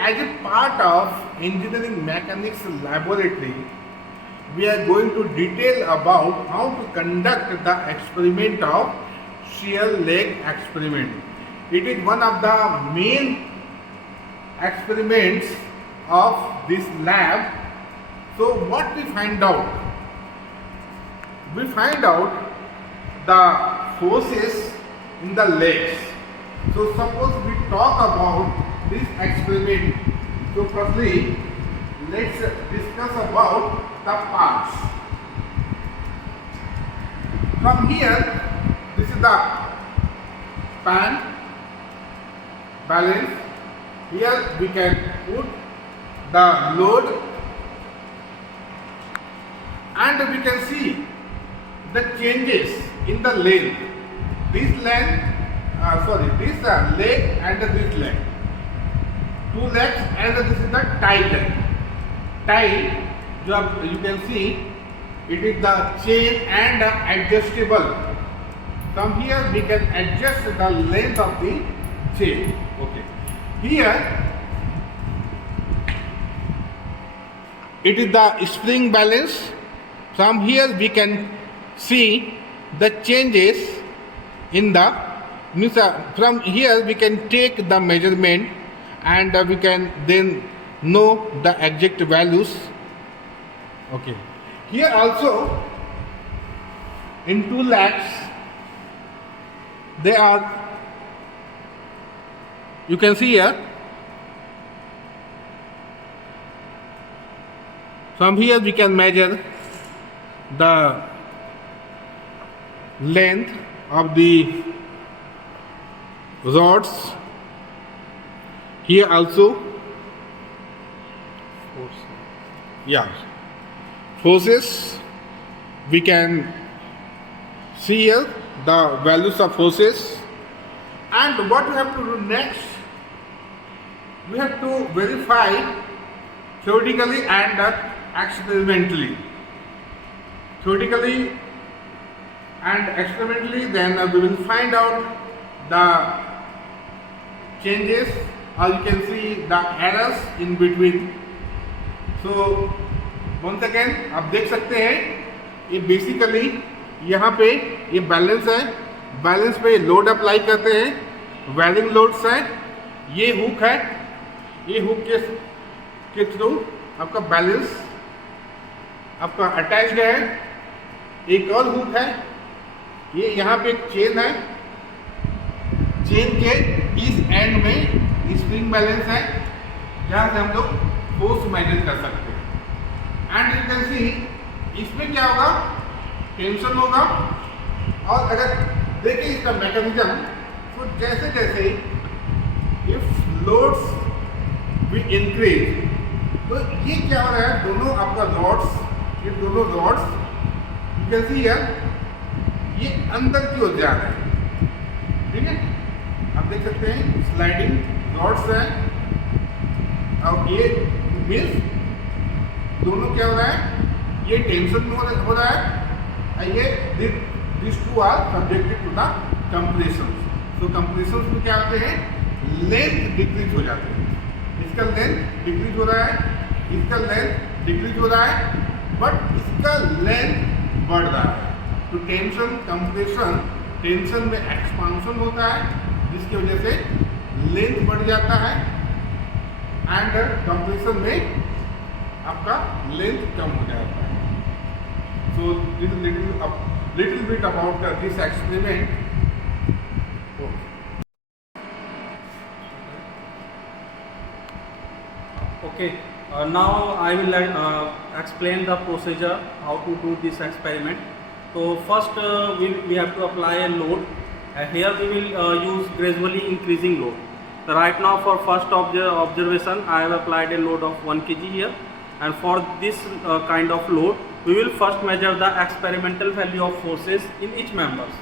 as a part of engineering mechanics laboratory, we are going to detail about how to conduct the experiment of shear leg experiment. It is one of the main experiments of this lab. So what we find out? We find out the forces in the legs. So suppose we talk about this experiment. So firstly, let's discuss about the parts. From here, this is the pan, balance. Here we can put the load, and we can see the changes in the length. This length, this leg and this leg. Two legs, and this is the tie leg. Tie, you can see, it is the chain and adjustable. From here we can adjust the length of the chain. Okay. Here it is the spring balance. From here we can see the changes in the from here we can take the measurement, and we can then know the exact values. Okay. Here also in two legs they are, you can see here, from here we can measure the length of the rods. Here also, forces, we can see here the values of forces. And what we have to do next, we have to verify theoretically and experimentally. Theoretically and experimentally, then we will find out the changes, or you can see the errors in between. So once again आप देख सकते हैं, ये basically यहाँ पे ये balance है, balance पे लोड अप्लाई करते हैं, वेरिंग लोड्स है, ये हुक है, ये हुक के थ्रू आपका बैलेंस आपका अटैच्ड है, एक और हुक है, ये यहाँ पे एक चेन है, चेन के इस एंड में स्प्रिंग बैलेंस है, जहाँ से हम लोग फोर्स मेजर कर सकते हैं. एंड यू कैन सी इसमें क्या होगा, टेंशन होगा. और अगर देखें इसका मैकेनिज्म, तो जैसे जैसे इफ लोड्स भी इंक्रीज, तो ये क्या हो रहा है, दोनों आपका रॉड्स, ये दोनों rods you can see here, ये अंदर की ओर जा रहे हैं. ठीक है, आप देख सकते हैं स्लाइडिंग रॉड्स है, और ये मीन्स दोनों क्या हो रहा है, ये टेंशन में हो रहा है, और ये this two are subjected to the compression. तो कंप्रेशन में क्या होते हैं, लेंथ डिक्रीज हो जाते हैं. इसका लेंथ डिक्रीज हो रहा है, इसका लेंथ डिक्रीज हो रहा है, बट इसका लेंथ बढ़ रहा है. तो टेंशन, कंप्रेशन, टेंशन में एक्सपांशन होता है, जिसकी वजह से लेंथ बढ़ जाता है, एंड कंप्रेशन में आपका लेंथ कम हो जाता है. So this little bit about this experiment. Okay, now I will explain the procedure how to do this experiment. So first we have to apply a load. Here we will use gradually increasing load. So right now for first observation I have applied a load of 1 kg here, and for this kind of load we will first measure the experimental value of forces in each members.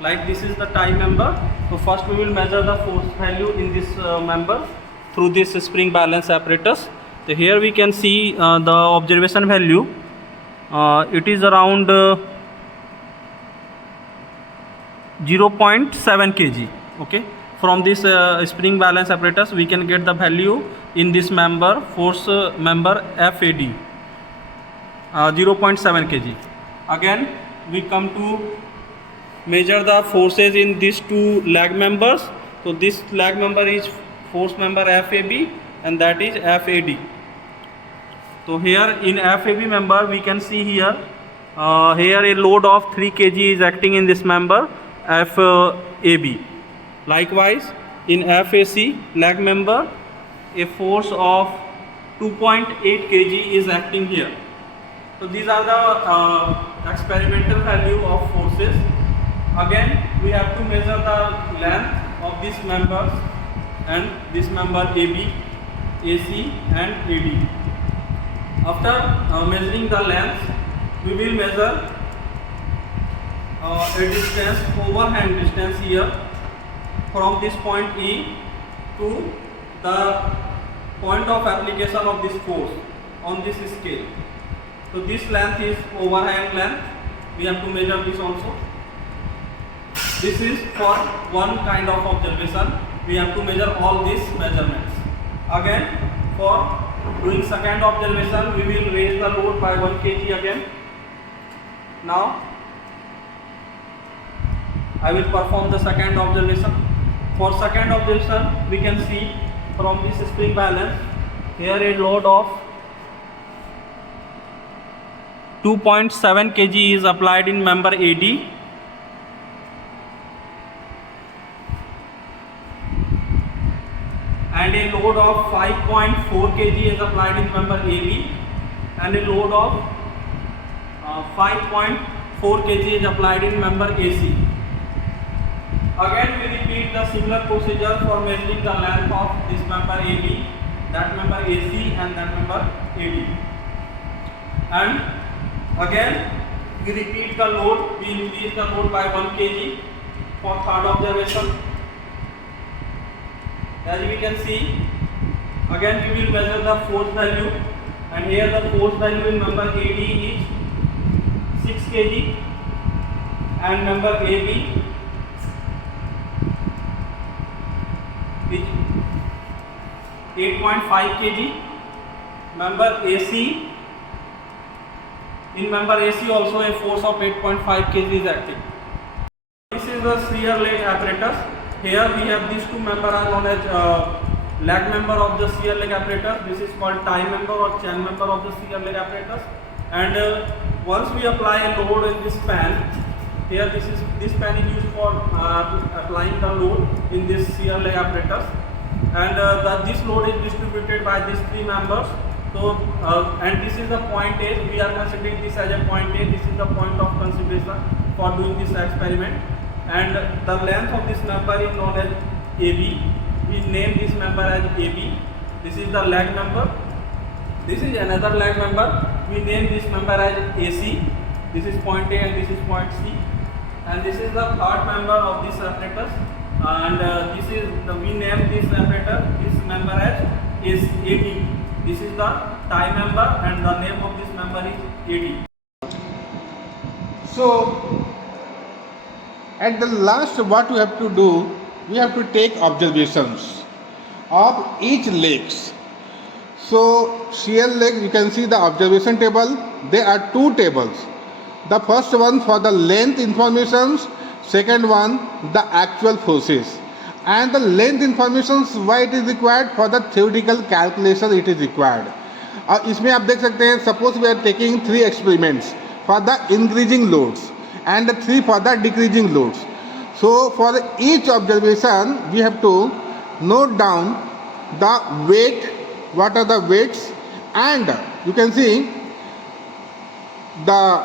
Like this is the tie member, so first we will measure the force value in this member through this spring balance apparatus. So here we can see the observation value, it is around 0.7 kg. Okay, from this spring balance apparatus we can get the value in this member, force member FAD, 0.7 kg. Again we come to measure the forces in these two leg members. So this leg member is force member FAB and that is FAD. So here in FAB member we can see here, here a load of 3 kg is acting in this member FAB. Likewise in FAC leg member, a force of 2.8 kg is acting here. So these are the experimental value of forces. Again we have to measure the length of these members and this member AB, AC and AD. After measuring the length, we will measure a distance, overhand distance here from this point E to the point of application of this force on this scale. So this length is overhand length. We have to measure this also. This is for one kind of observation. We have to measure all these measurements. Again, for doing second observation, we will raise the load by 1 kg again. Now, I will perform the second observation. For second observation, we can see from this spring balance, here a load of 2.7 kg is applied in member AD. And a load of 5.4 kg is applied in member AB, and a load of 5.4 kg is applied in member AC. Again we repeat the similar procedure for measuring the length of this member AB, that member AC and that member AD. And again we repeat the load, we increase the load by 1 kg for third observation. As we can see, again we will measure the force value, and here the force value in member AD is 6 kg and member AB is 8.5 kg. Member AC, in member AC also a force of 8.5 kg is acting. This is the shear leg apparatus. Here we have these two members are known as leg member of the shear leg apparatus. This is called tie member or chain member of the shear leg apparatus. And once we apply a load in this span, here this span is used for applying the load in this shear leg apparatus. And this load is distributed by these three members. So and this is the point A. We are considering this as a point A. This is the point of consideration for doing this experiment. And the length of this member is known as AB. We name this member as AB. This is the leg member. This is another leg member. We name this member as AC. This is point A and this is point C. And this is the third member of this apparatus. And we name this apparatus, this member as AB. This is the tie member and the name of this member is AD. So, at the last, what we have to do, we have to take observations of each legs. So shear leg, you can see the observation table. There are two tables. The first one for the length informations, second one the actual forces. And the length informations why it is required, for the theoretical calculation it is required. इसमें आप देख सकते हैं, suppose we are taking 3 experiments for the increasing loads and 3 for the decreasing loads. So for each observation we have to note down the weight, what are the weights, and you can see the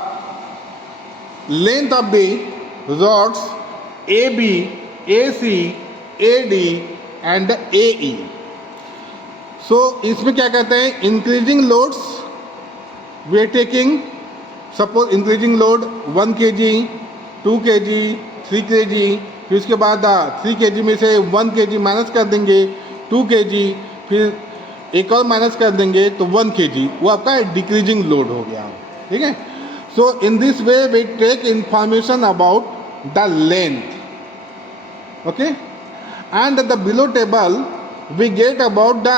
length of the rods AB, AC, AD and AE. So इसमें क्या कहते हैं, increasing loads we are taking, suppose increasing load 1 kg, 2 kg, 3 kg, फिर उसके बाद 3 kg में से 1 kg minus कर देंगे, 2 kg, फिर एक और माइनस कर देंगे तो 1 kg, वो आपका डिक्रीजिंग लोड हो गया. ठीक है. So in this way we take information about the length. Okay. And the below table we get about the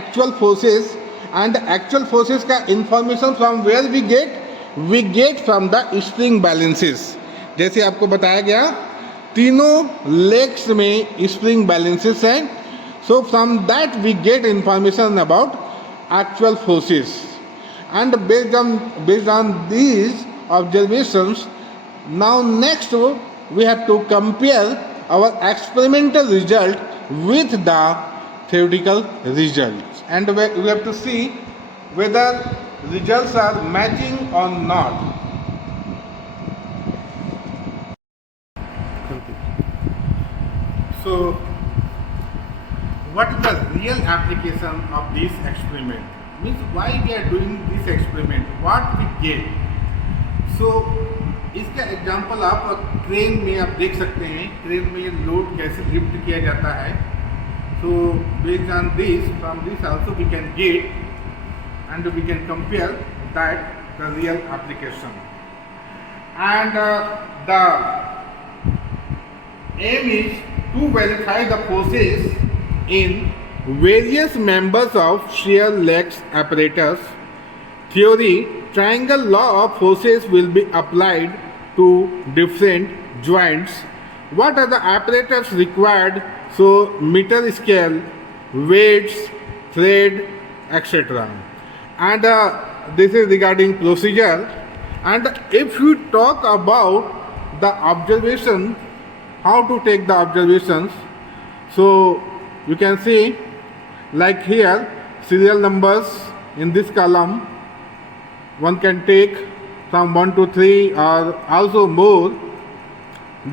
actual forces, and actual forces का information from where we get from the spring balances. जैसे आपको बताया गया तीनों legs में spring balances हैं, so from that we get information about actual forces, and based on these observations, now next we have to compare our experimental result with the theoretical results, and we have to see whether results are matching or not. So what is the real application of this experiment? Means why we are doing this experiment? What we get? So इसका example आप crane में आप देख सकते हैं, crane में load कैसे lift किया जाता है. So based on this, from this also we can get and we can compare that the real application. And the aim is to verify the forces in various members of shear legs apparatus. Theory: triangle law of forces will be applied to different joints. What are the apparatus required? So meter scale, weights, thread, etc. And this is regarding procedure. And if you talk about the observation, how to take the observations, so you can see like here serial numbers in this column, one can take from 1 to 3 or also more.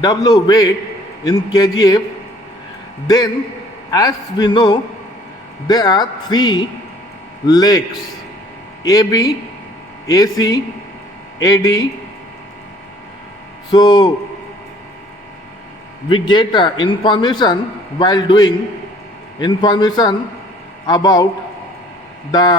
W weight in kgf. Then as we know there are 3 legs, AB, AC, AD. So we get information while doing information about the